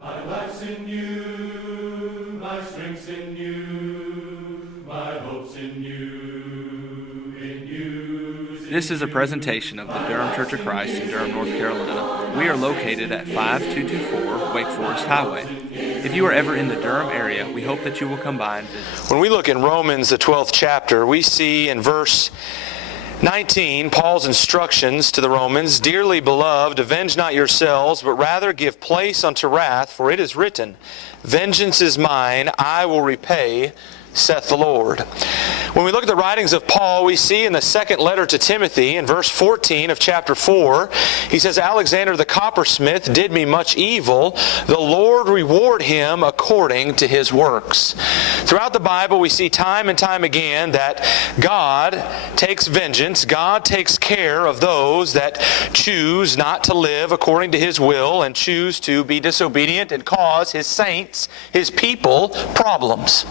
My life's in you, my strength's in you, my hope's in you, in you. This is a presentation of the Durham Church of Christ in Durham, North Carolina. We are located at 5224 Wake Forest Highway. If you are ever in the Durham area, we hope that you will come by and visit. When we look in Romans, the 12th chapter, we see in verse 19, Paul's instructions to the Romans, "Dearly beloved, avenge not yourselves, but rather give place unto wrath, for it is written, Vengeance is mine, I will repay, saith the Lord." When we look at the writings of Paul, we see in the second letter to Timothy, in verse 14 of chapter 4, he says, "Alexander the coppersmith did me much evil. The Lord reward him according to his works." Throughout the Bible, we see time and time again that God takes vengeance. God takes care of those that choose not to live according to His will and choose to be disobedient and cause His saints, His people, problems.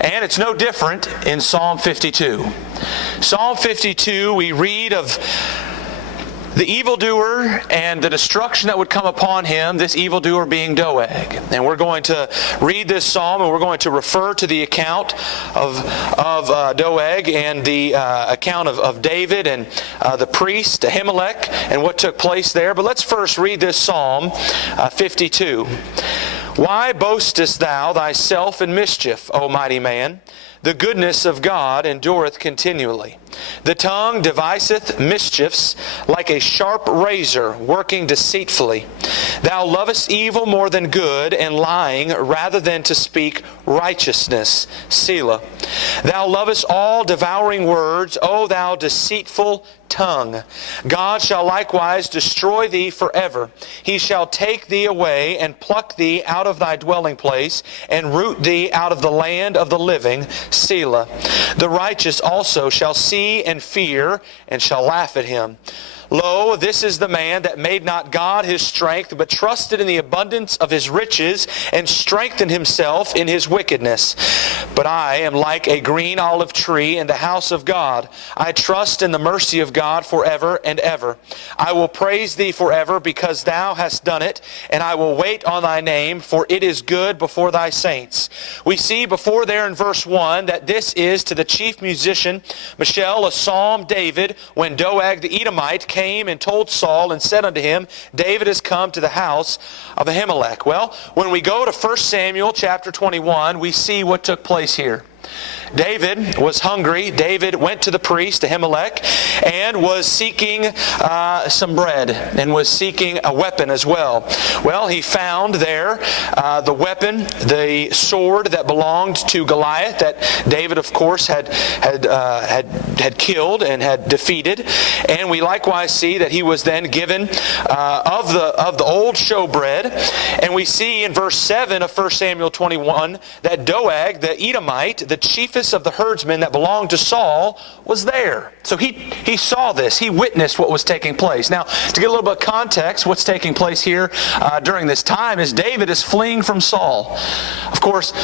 And it's no different in Psalm 52. Psalm 52, we read of the evildoer and the destruction that would come upon him, this evildoer being Doeg. And we're going to read this psalm and we're going to refer to the account of Doeg and the account of David and the priest, Ahimelech, and what took place there. But let's first read this Psalm 52. "Why boastest thou thyself in mischief, O mighty man? The goodness of God endureth continually. The tongue deviseth mischiefs like a sharp razor, working deceitfully. Thou lovest evil more than good, and lying rather than to speak righteousness. Selah. Thou lovest all devouring words, O thou deceitful tongue. God shall likewise destroy thee forever. He shall take thee away and pluck thee out of thy dwelling place and root thee out of the land of the living. Selah. The righteous also shall see and fear and shall laugh at him. Lo, this is the man that made not God his strength, but trusted in the abundance of his riches, and strengthened himself in his wickedness. But I am like a green olive tree in the house of God. I trust in the mercy of God forever and ever. I will praise thee forever, because thou hast done it, and I will wait on thy name, for it is good before thy saints." We see before there in verse 1 that this is to the chief musician, Michal, a psalm David, when Doeg the Edomite came and told Saul and said unto him, "David is come to the house of Ahimelech." Well, when we go to 1 Samuel chapter 21, we see what took place here. David was hungry. David went to the priest, Ahimelech, and was seeking some bread and was seeking a weapon as well. Well, he found there the weapon, the sword that belonged to Goliath, that David, of course, had killed and had defeated. And we likewise see that he was then given of the old showbread. And we see in verse 7 of 1 Samuel 21 that Doeg, the Edomite, the chiefest of the herdsmen that belonged to Saul, was there. So he saw this. He witnessed what was taking place. Now, to get a little bit of context, what's taking place here during this time is David is fleeing from Saul. Of course,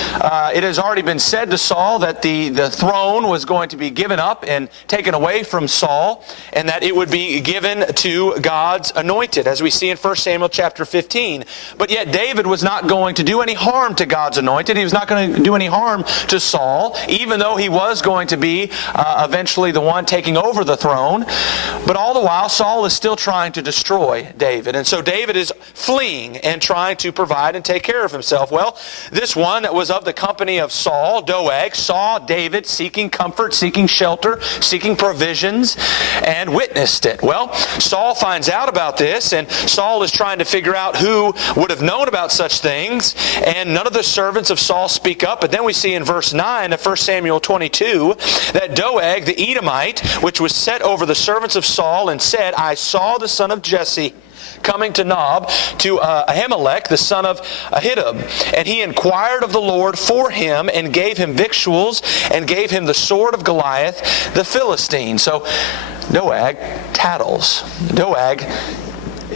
it has already been said to Saul that the throne was going to be given up and taken away from Saul, and that it would be given to God's anointed, as we see in 1 Samuel chapter 15. But yet David was not going to do any harm to God's anointed. He was not going to do any harm to Saul, even though he was going to be eventually the one taking over the throne. But all the while, Saul is still trying to destroy David. And so David is fleeing and trying to provide and take care of himself. Well, this one that was of the company of Saul, Doeg, saw David seeking comfort, seeking shelter, seeking provisions, and witnessed it. Well, Saul finds out about this, and Saul is trying to figure out who would have known about such things, and none of the servants of Saul speak up. But then we see in verse 9 of 1 Samuel 22 that Doeg, the Edomite, which was set over the servants of Saul, and said, "I saw the son of Jesse coming to Nob, to Ahimelech, the son of Ahitub. And he inquired of the Lord for him, and gave him victuals, and gave him the sword of Goliath, the Philistine." So Doeg tattles. Doeg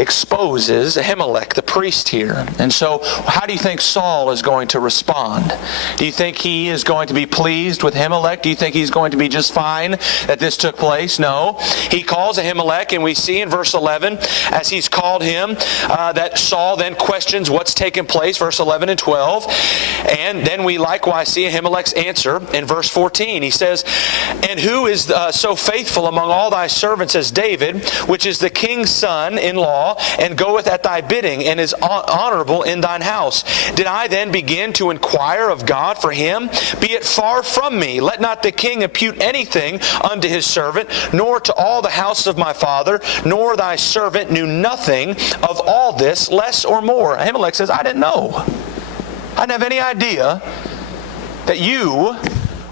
exposes Ahimelech, the priest here. And so, how do you think Saul is going to respond? Do you think he is going to be pleased with Ahimelech? Do you think he's going to be just fine that this took place? No. He calls Ahimelech, and we see in verse 11, as he's called him, that Saul then questions what's taken place, verse 11 and 12. And then we likewise see Ahimelech's answer in verse 14. He says, "And who is so faithful among all thy servants as David, which is the king's son-in-law, and goeth at thy bidding, and is honorable in thine house? Did I then begin to inquire of God for him? Be it far from me. Let not the king impute anything unto his servant, nor to all the house of my father, nor thy servant knew nothing of all this, less or more." Ahimelech says, I didn't know. I didn't have any idea that you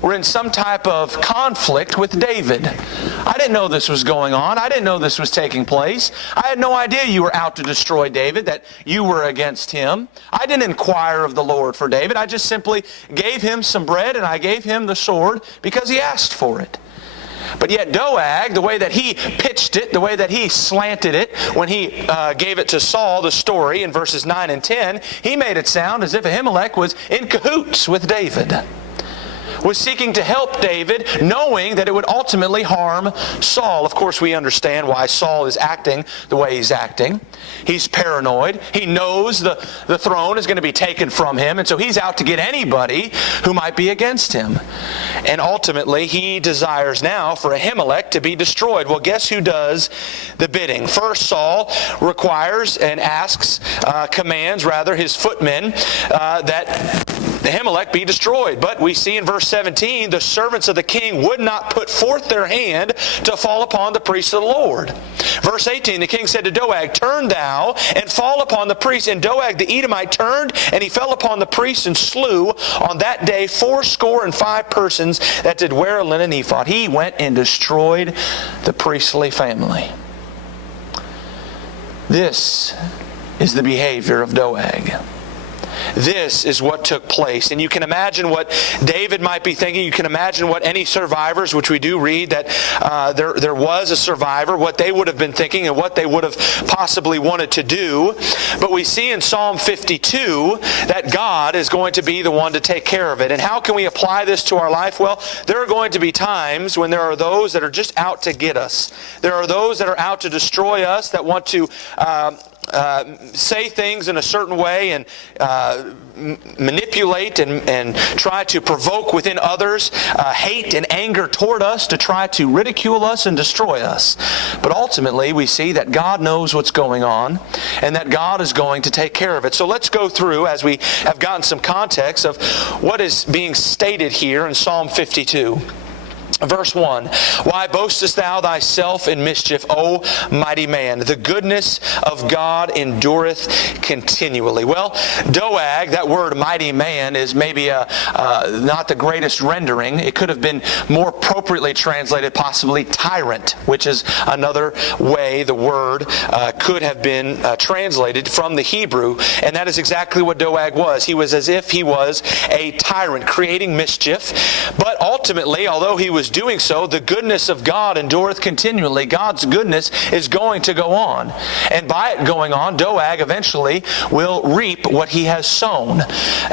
were in some type of conflict with David. I didn't know this was going on. I didn't know this was taking place. I had no idea you were out to destroy David, that you were against him. I didn't inquire of the Lord for David. I just simply gave him some bread and I gave him the sword because he asked for it. But yet Doeg, the way that he pitched it, the way that he slanted it, when he gave it to Saul, the story in verses 9 and 10, he made it sound as if Ahimelech was in cahoots with David, was seeking to help David, knowing that it would ultimately harm Saul. Of course, we understand why Saul is acting the way he's acting. He's paranoid. He knows the throne is going to be taken from him, and so he's out to get anybody who might be against him. And ultimately, he desires now for Ahimelech to be destroyed. Well, guess who does the bidding? First, Saul requires and commands his footmen that Ahimelech be destroyed. But we see in verse 17, the servants of the king would not put forth their hand to fall upon the priests of the Lord. Verse 18, the king said to Doeg, "Turn thou and fall upon the priests." And Doeg the Edomite turned, and he fell upon the priests and slew on that day 75 persons that did wear a linen ephod. He went and destroyed the priestly family. This is the behavior of Doeg. This is what took place. And you can imagine what David might be thinking. You can imagine what any survivors, which we do read that there was a survivor, what they would have been thinking and what they would have possibly wanted to do. But we see in Psalm 52 that God is going to be the one to take care of it. And how can we apply this to our life? Well, there are going to be times when there are those that are just out to get us. There are those that are out to destroy us, that want to say things in a certain way and manipulate and try to provoke within others hate and anger toward us, to try to ridicule us and destroy us. But ultimately, we see that God knows what's going on and that God is going to take care of it. So let's go through, as we have gotten some context of what is being stated here in Psalm 52. Verse 1, "Why boastest thou thyself in mischief, O mighty man? The goodness of God endureth continually." Well, Doeg, that word mighty man, is maybe not the greatest rendering. It could have been more appropriately translated, possibly tyrant, which is another way the word could have been translated from the Hebrew. And that is exactly what Doeg was. He was as if he was a tyrant, creating mischief. But ultimately, although he was doing so, the goodness of God endureth continually. God's goodness is going to go on. And by it going on, Doeg eventually will reap what he has sown.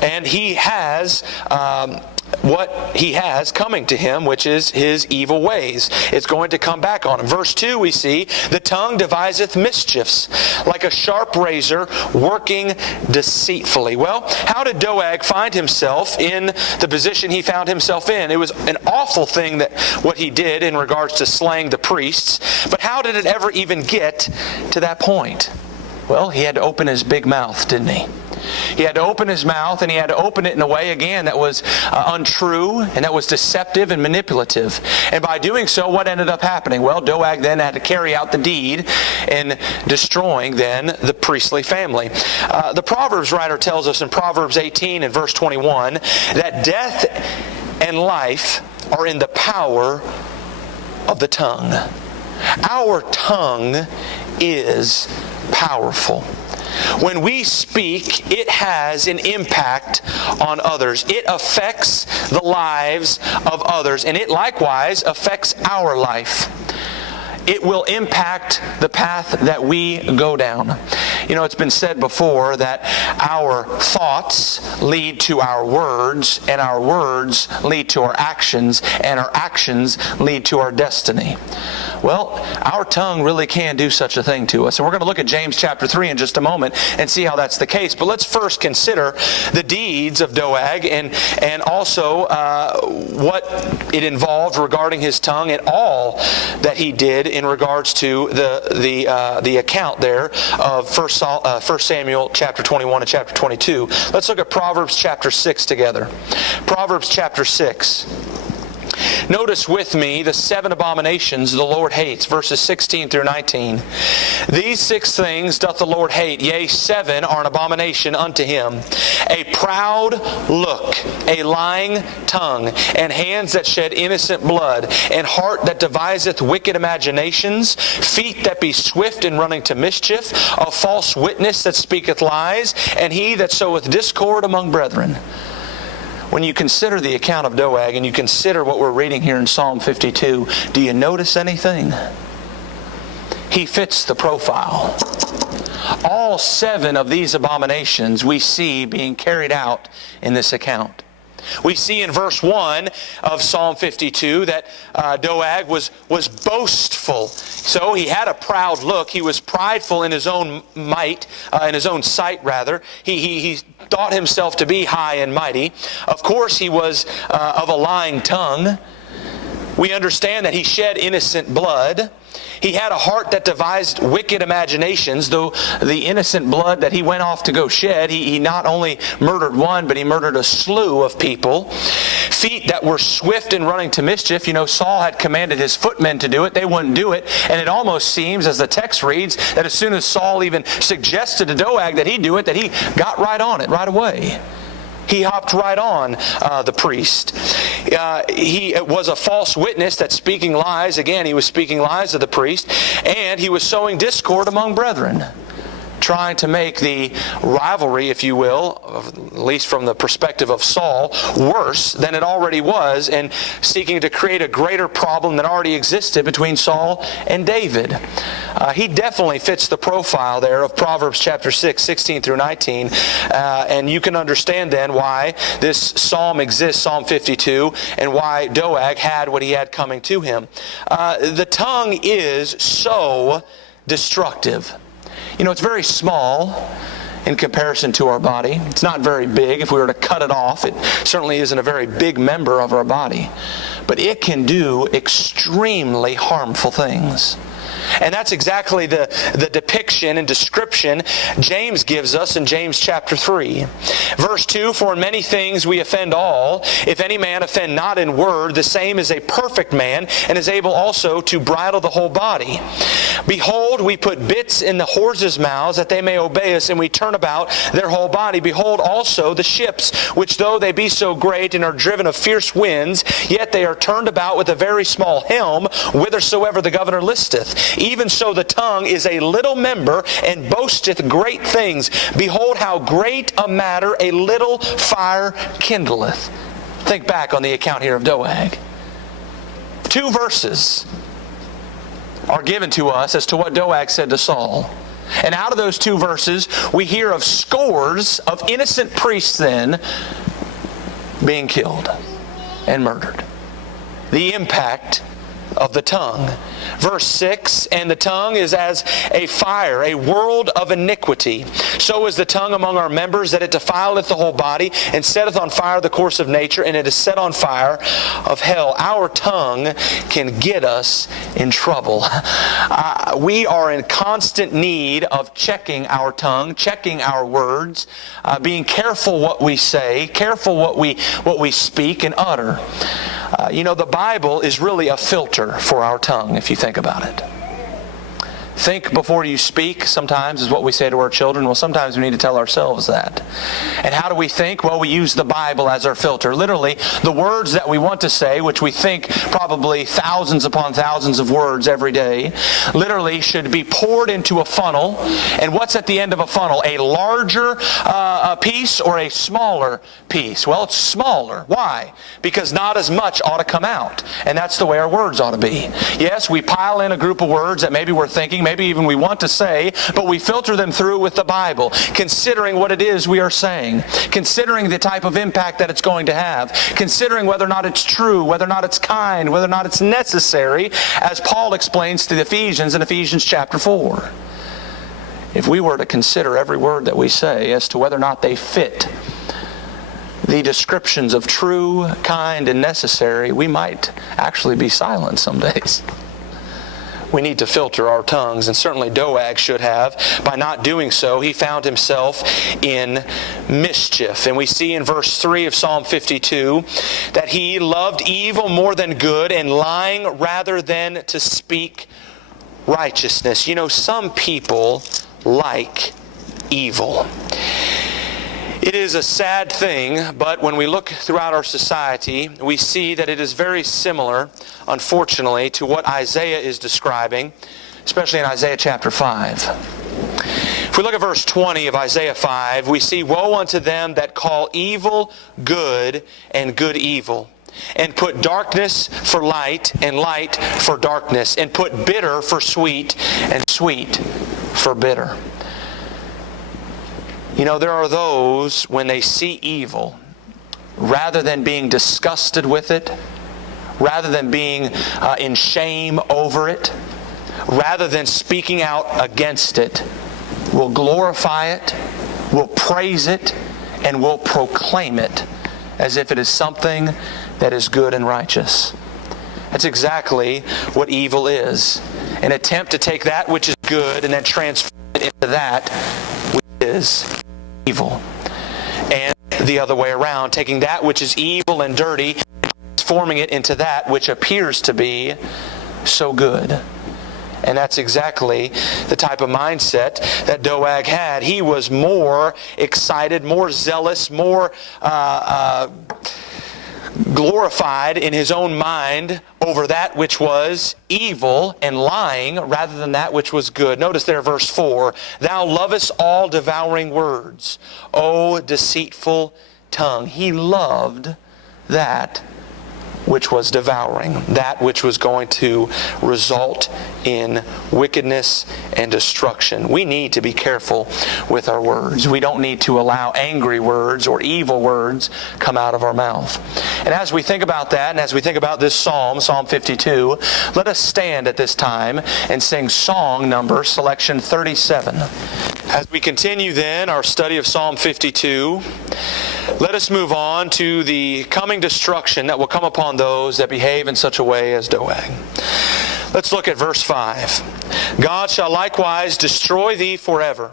And he has what he has coming to him, which is his evil ways. It's going to come back on him. Verse 2, we see, "The tongue deviseth mischiefs, like a sharp razor, working deceitfully." Well, how did Doeg find himself in the position he found himself in? It was an awful thing that what he did in regards to slaying the priests. But how did it ever even get to that point? Well, he had to open his big mouth, didn't he? He had to open his mouth, and he had to open it in a way, again, that was untrue and that was deceptive and manipulative. And by doing so, what ended up happening? Well, Doeg then had to carry out the deed in destroying then the priestly family. The Proverbs writer tells us in Proverbs 18 and verse 21 that death and life are in the power of the tongue. Our tongue is powerful. When we speak, it has an impact on others. It affects the lives of others, and it likewise affects our life. it will impact the path that we go down. You know, it's been said before that our thoughts lead to our words, and our words lead to our actions, and our actions lead to our destiny. Well, our tongue really can do such a thing to us. And we're going to look at James chapter 3 in just a moment and see how that's the case. But let's first consider the deeds of Doeg and also what it involved regarding his tongue and all that he did in regards to the account there of 1 Samuel chapter 21 and chapter 22. Let's look at Proverbs chapter 6 together. Proverbs chapter 6. Notice with me the 7 abominations the Lord hates, verses 16 through 19. These 6 things doth the Lord hate, yea, 7 are an abomination unto him. A proud look, a lying tongue, and hands that shed innocent blood, and heart that deviseth wicked imaginations, feet that be swift in running to mischief, a false witness that speaketh lies, and he that soweth discord among brethren. When you consider the account of Doeg and you consider what we're reading here in Psalm 52, do you notice anything? He fits the profile. All 7 of these abominations we see being carried out in this account. We see in verse 1 of Psalm 52 that Doeg was boastful. So he had a proud look. He was prideful in his own might, in his own sight rather. He thought himself to be high and mighty. Of course he was of a lying tongue. We understand that he shed innocent blood. He had a heart that devised wicked imaginations, though the innocent blood that he went off to go shed, he not only murdered one, but he murdered a slew of people. Feet that were swift in running to mischief. You know, Saul had commanded his footmen to do it. They wouldn't do it. And it almost seems, as the text reads, that as soon as Saul even suggested to Doeg that he do it, that he got right on it right away. He hopped right on the priest. He was a false witness that's speaking lies. Again, he was speaking lies to the priest. And he was sowing discord among brethren, trying to make the rivalry, if you will, at least from the perspective of Saul, worse than it already was, and seeking to create a greater problem that already existed between Saul and David. He definitely fits the profile there of Proverbs chapter 6, 16 through 19. And you can understand then why this psalm exists, Psalm 52, and why Doeg had what he had coming to him. The tongue is so destructive. You know, it's very small in comparison to our body. It's not very big. If we were to cut it off, it certainly isn't a very big member of our body. But it can do extremely harmful things. And that's exactly the depiction and description James gives us in James chapter 3. Verse 2, for in many things we offend all. If any man offend not in word, the same is a perfect man, and is able also to bridle the whole body. Behold, we put bits in the horses' mouths, that they may obey us, and we turn about their whole body. Behold also the ships, which though they be so great, and are driven of fierce winds, yet they are turned about with a very small helm, whithersoever the governor listeth. Even so the tongue is a little member, and boasteth great things. Behold how great a matter a little fire kindleth. Think back on the account here of Doeg. 2 verses are given to us as to what Doeg said to Saul. And out of those 2 verses, we hear of scores of innocent priests then being killed and murdered. The impact of the tongue. Verse 6, and the tongue is as a fire, a world of iniquity. So is the tongue among our members, that it defileth the whole body, and setteth on fire the course of nature, and it is set on fire of hell. Our tongue can get us in trouble. We are in constant need of checking our tongue, checking our words, being careful what we say, careful what we speak and utter. You know, the Bible is really a filter for our tongue, if you think about it. Think before you speak, sometimes, is what we say to our children. Well, sometimes we need to tell ourselves that. And how do we think? Well, we use the Bible as our filter. Literally, the words that we want to say, which we think probably thousands upon thousands of words every day, literally should be poured into a funnel. And what's at the end of a funnel? A larger piece or a smaller piece? Well, it's smaller. Why? Because not as much ought to come out. And that's the way our words ought to be. Yes, we pile in a group of words that maybe we're thinking, maybe even we want to say, but we filter them through with the Bible, considering what it is we are saying, considering the type of impact that it's going to have, considering whether or not it's true, whether or not it's kind, whether or not it's necessary, as Paul explains to the Ephesians in Ephesians chapter 4. If we were to consider every word that we say as to whether or not they fit the descriptions of true, kind, and necessary, we might actually be silent some days. We need to filter our tongues, and certainly Doeg should have. By not doing so, he found himself in mischief. And we see in verse 3 of Psalm 52 that he loved evil more than good, and lying rather than to speak righteousness. You know, some people like evil. It is a sad thing, but when we look throughout our society, we see that it is very similar, unfortunately, to what Isaiah is describing, especially in Isaiah chapter 5. If we look at verse 20 of Isaiah 5, we see, "Woe unto them that call evil good and good evil, and put darkness for light and light for darkness, and put bitter for sweet and sweet for bitter." You know, there are those, when they see evil, rather than being disgusted with it, rather than being in shame over it, rather than speaking out against it, will glorify it, will praise it, and will proclaim it as if it is something that is good and righteous. That's exactly what evil is. An attempt to take that which is good and then transform it into that which is evil. And the other way around, taking that which is evil and dirty and transforming it into that which appears to be so good. And that's exactly the type of mindset that Doeg had. He was more excited, more zealous, more glorified in his own mind over that which was evil and lying rather than that which was good. Notice there verse 4, "Thou lovest all devouring words, O deceitful tongue." He loved that which was devouring, that which was going to result in wickedness and destruction. We need to be careful with our words. We don't need to allow angry words or evil words come out of our mouth. And as we think about that, and as we think about this psalm, Psalm 52, let us stand at this time and sing song number selection 37. As we continue then our study of Psalm 52, let us move on to the coming destruction that will come upon those that behave in such a way as Doeg. Let's look at verse 5. "God shall likewise destroy thee forever.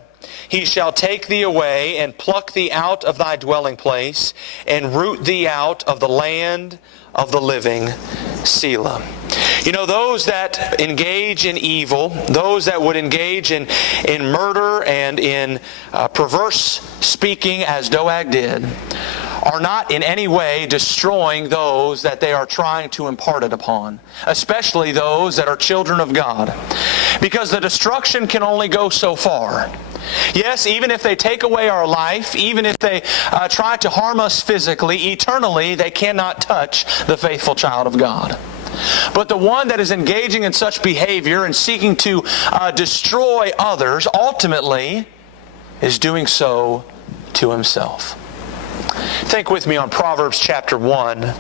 He shall take thee away and pluck thee out of thy dwelling place and root thee out of the land of the living." Selah. You know, those that engage in evil, those that would engage in murder and in perverse speaking as Doeg did, are not in any way destroying those that they are trying to impart it upon, especially those that are children of God. Because the destruction can only go so far. Yes, even if they take away our life, even if they try to harm us physically, eternally they cannot touch the faithful child of God. But the one that is engaging in such behavior and seeking to destroy others, ultimately is doing so to himself. Think with me on Proverbs chapter 1.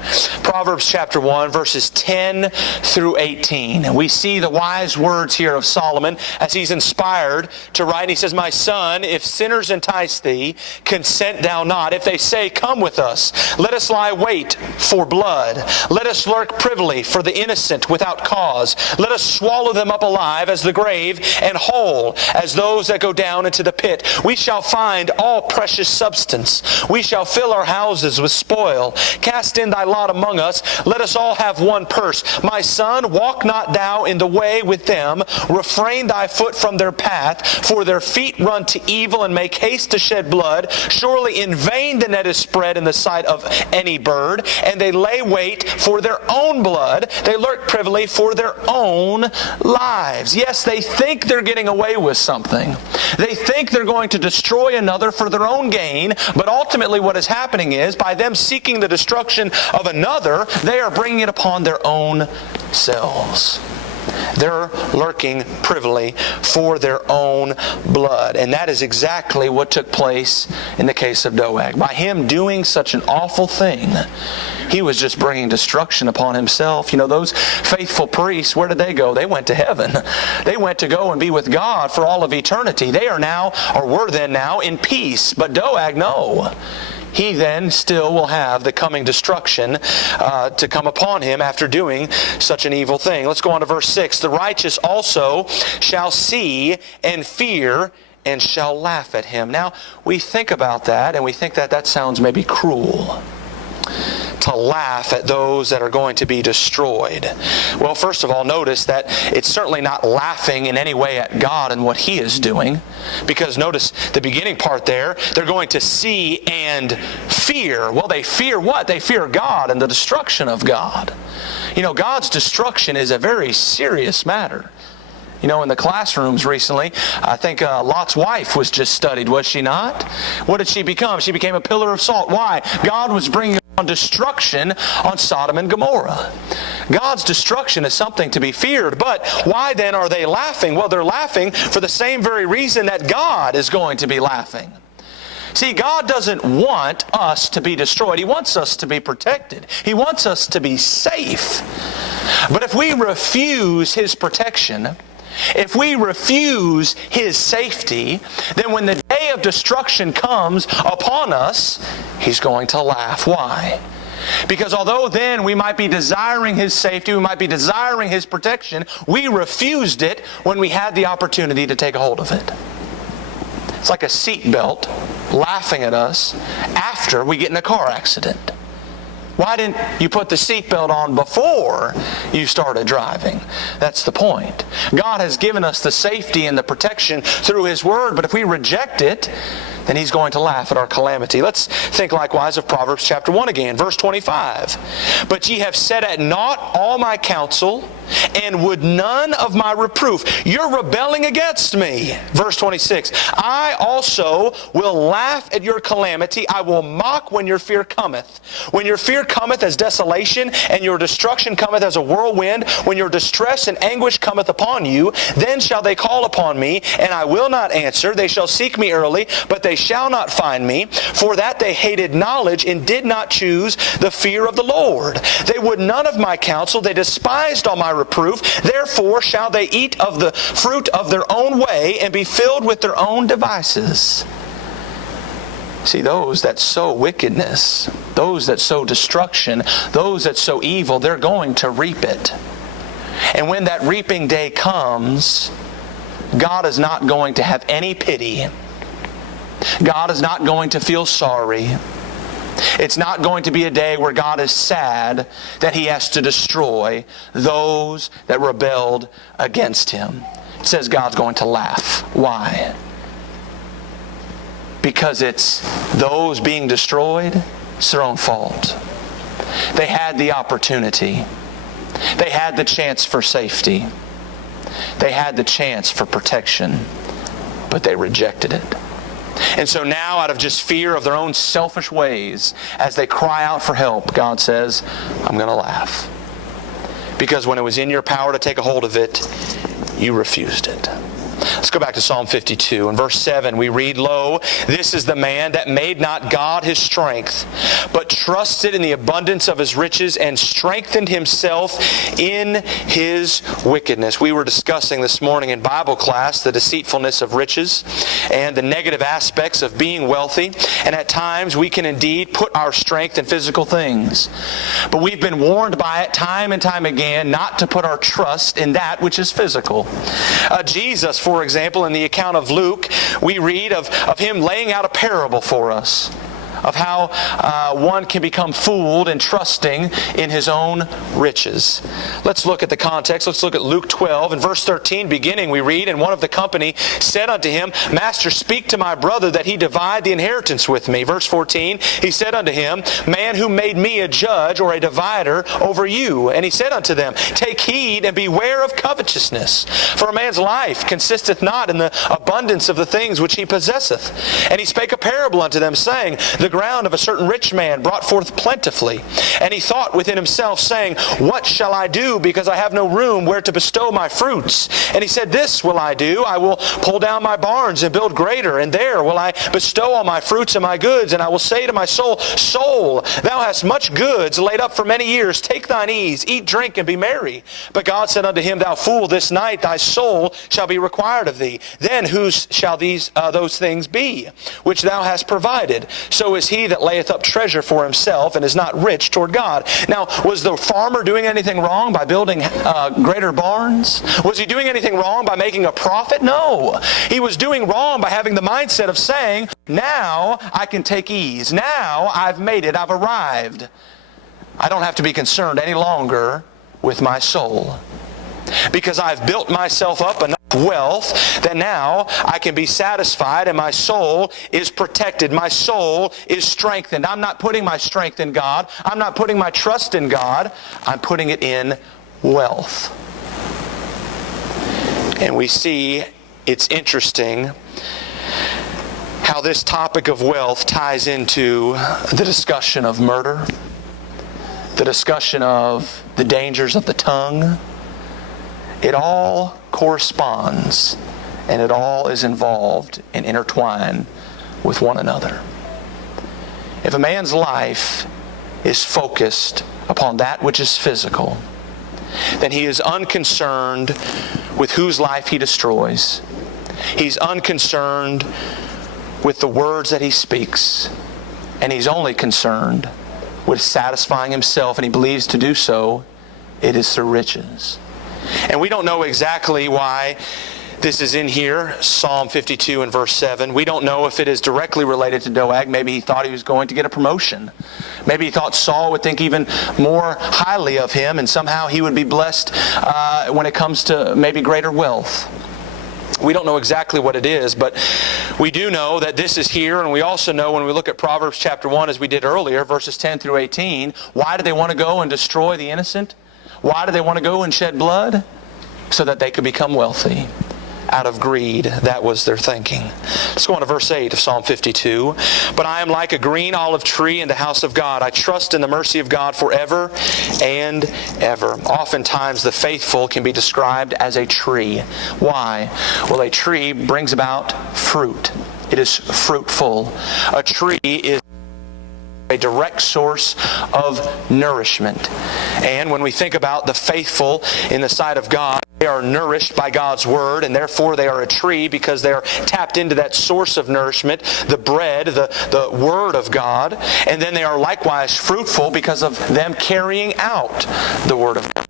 Proverbs chapter 1, verses 10 through 18. We see the wise words here of Solomon as he's inspired to write. He says, "My son, if sinners entice thee, consent thou not. If they say, Come with us, let us lie wait for blood. Let us lurk privily for the innocent without cause. Let us swallow them up alive as the grave, and whole as those that go down into the pit. We shall find all precious substance. We shall fill our our houses with spoil. Cast in thy lot among us. Let us all have one purse. My son, walk not thou in the way with them. Refrain thy foot from their path. For their feet run to evil and make haste to shed blood. Surely in vain the net is spread in the sight of any bird. And they lay wait for their own blood. They lurk privily for their own lives. Yes, they think they're getting away with something. They think they're going to destroy another for their own gain, but ultimately what is happening is, by them seeking the destruction of another, they are bringing it upon their own selves. They're lurking privily for their own blood. And that is exactly what took place in the case of Doeg. By him doing such an awful thing, he was just bringing destruction upon himself. You know, those faithful priests, where did they go? They went to heaven. They went to go and be with God for all of eternity. They are now, or were then now, in peace. But Doeg, no. He then still will have the coming destruction to come upon him after doing such an evil thing. Let's go on to verse 6. The righteous also shall see and fear and shall laugh at him. Now, we think about that and we think that that sounds maybe cruel. To laugh at those that are going to be destroyed. Well, first of all, notice that it's certainly not laughing in any way at God and what He is doing. Because notice the beginning part there, they're going to see and fear. Well, they fear what? They fear God and the destruction of God. You know, God's destruction is a very serious matter. You know, in the classrooms recently, I think Lot's wife was just studied, was she not? What did she become? She became a pillar of salt. Why? God was bringing on destruction on Sodom and Gomorrah. God's destruction is something to be feared. But why then are they laughing? Well, they're laughing for the same very reason that God is going to be laughing. See, God doesn't want us to be destroyed. He wants us to be protected. He wants us to be safe. But if we refuse His protection, if we refuse His safety, then when the day of destruction comes upon us, He's going to laugh. Why? Because although then we might be desiring His safety, we might be desiring His protection, we refused it when we had the opportunity to take a hold of it. It's like a seatbelt laughing at us after we get in a car accident. Why didn't you put the seatbelt on before you started driving? That's the point. God has given us the safety and the protection through His Word, but if we reject it, then He's going to laugh at our calamity. Let's think likewise of Proverbs chapter 1 again, verse 25. But ye have set at naught all my counsel, and would none of my reproof. You're rebelling against me. Verse 26. I also will laugh at your calamity. I will mock when your fear cometh. When your fear cometh as desolation, and your destruction cometh as a whirlwind, when your distress and anguish cometh upon you, then shall they call upon me, and I will not answer. They shall seek me early, but they shall not find me. For that they hated knowledge, and did not choose the fear of the Lord. They would none of my counsel. They despised all my reproof. Therefore shall they eat of the fruit of their own way, and be filled with their own devices. See, those that sow wickedness, those that sow destruction, those that sow evil, they're going to reap it. And when that reaping day comes, God is not going to have any pity. God is not going to feel sorry. It's not going to be a day where God is sad that He has to destroy those that rebelled against Him. It says God's going to laugh. Why? Because it's those being destroyed, it's their own fault. They had the opportunity. They had the chance for safety. They had the chance for protection, but they rejected it. And so now, out of just fear of their own selfish ways, as they cry out for help, God says, I'm going to laugh. Because when it was in your power to take a hold of it, you refused it. Let's go back to Psalm 52. In verse 7 we read, Lo, this is the man that made not God his strength, but trusted in the abundance of his riches, and strengthened himself in his wickedness. We were discussing this morning in Bible class the deceitfulness of riches and the negative aspects of being wealthy. And at times we can indeed put our strength in physical things. But we've been warned by it time and time again not to put our trust in that which is physical. Jesus, for example, in the account of Luke, we read of Him laying out a parable for us of how one can become fooled and trusting in his own riches. Let's look at the context. Let's look at Luke 12. In verse 13, beginning, we read, "And one of the company said unto him, Master, speak to my brother that he divide the inheritance with me." Verse 14, he said unto him, "Man, who made me a judge or a divider over you?" And he said unto them, "Take heed and beware of covetousness. For a man's life consisteth not in the abundance of the things which he possesseth." And he spake a parable unto them, saying, "The ground of a certain rich man brought forth plentifully. And he thought within himself, saying, What shall I do, because I have no room where to bestow my fruits? And he said, This will I do, I will pull down my barns and build greater, and there will I bestow all my fruits and my goods. And I will say to my soul, Soul, thou hast much goods laid up for many years. Take thine ease, eat, drink, and be merry. But God said unto him, Thou fool, this night thy soul shall be required of thee. Then whose shall those things be, which thou hast provided? So is he that layeth up treasure for himself, and is not rich toward God." Now, was the farmer doing anything wrong by building greater barns? Was he doing anything wrong by making a profit? No. He was doing wrong by having the mindset of saying, now I can take ease. Now I've made it. I've arrived. I don't have to be concerned any longer with my soul, because I've built myself up enough wealth that now I can be satisfied and my soul is protected. My soul is strengthened. I'm not putting my strength in God. I'm not putting my trust in God. I'm putting it in wealth. And we see, it's interesting how this topic of wealth ties into the discussion of murder, the discussion of the dangers of the tongue. It all corresponds, and it all is involved and intertwined with one another. If a man's life is focused upon that which is physical, then he is unconcerned with whose life he destroys. He's unconcerned with the words that he speaks, and he's only concerned with satisfying himself, and he believes to do so, it is through riches. And we don't know exactly why this is in here, Psalm 52 and verse 7. We don't know if it is directly related to Doeg. Maybe he thought he was going to get a promotion. Maybe he thought Saul would think even more highly of him, and somehow he would be blessed when it comes to maybe greater wealth. We don't know exactly what it is, but we do know that this is here, and we also know when we look at Proverbs chapter 1, as we did earlier, verses 10 through 18, why do they want to go and destroy the innocent? Why do they want to go and shed blood? So that they could become wealthy. Out of greed, that was their thinking. Let's go on to verse 8 of Psalm 52. "But I am like a green olive tree in the house of God. I trust in the mercy of God forever and ever." Oftentimes the faithful can be described as a tree. Why? Well, a tree brings about fruit. It is fruitful. A tree is a direct source of nourishment. And when we think about the faithful in the sight of God, they are nourished by God's Word, and therefore they are a tree because they are tapped into that source of nourishment, the bread, the Word of God. And then they are likewise fruitful because of them carrying out the Word of God.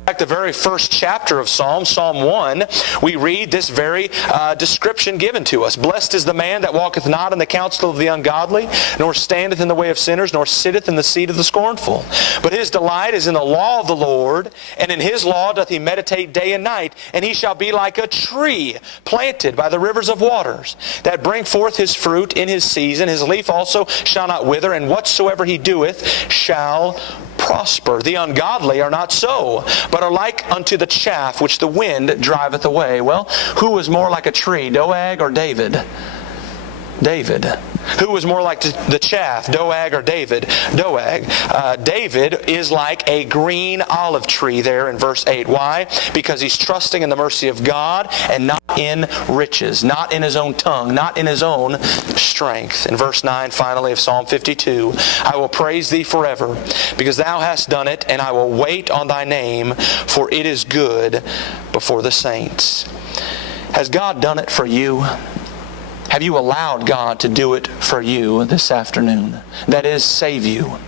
In fact, the very first chapter of Psalm 1, we read this very description given to us. "Blessed is the man that walketh not in the counsel of the ungodly, nor standeth in the way of sinners, nor sitteth in the seat of the scornful. But his delight is in the law of the Lord, and in his law doth he meditate day and night. And he shall be like a tree planted by the rivers of waters, that bring forth his fruit in his season. His leaf also shall not wither, and whatsoever he doeth shall prosper. The ungodly are not so, but are like unto the chaff which the wind driveth away." Well, who was more like a tree, Doeg or David? David. Who was more like the chaff, Doeg or David? Doeg. David is like a green olive tree there in verse 8. Why? Because he's trusting in the mercy of God and not in riches, not in his own tongue, not in his own strength. In verse 9, finally, of Psalm 52, "I will praise thee forever, because thou hast done it, and I will wait on thy name, for it is good before the saints." Has God done it for you? Have you allowed God to do it for you this afternoon? That is, save you,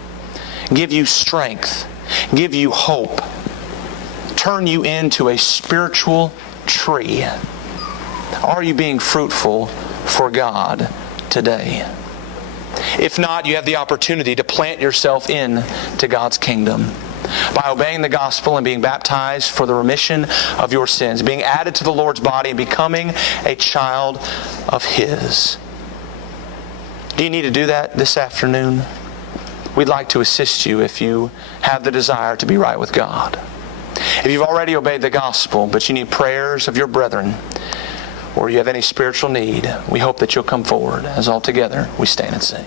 give you strength, give you hope, turn you into a spiritual tree. Are you being fruitful for God today? If not, you have the opportunity to plant yourself in to God's kingdom by obeying the gospel and being baptized for the remission of your sins, being added to the Lord's body and becoming a child of His. Do you need to do that this afternoon? We'd like to assist you if you have the desire to be right with God. If you've already obeyed the gospel, but you need prayers of your brethren, or you have any spiritual need, we hope that you'll come forward as all together we stand and sing.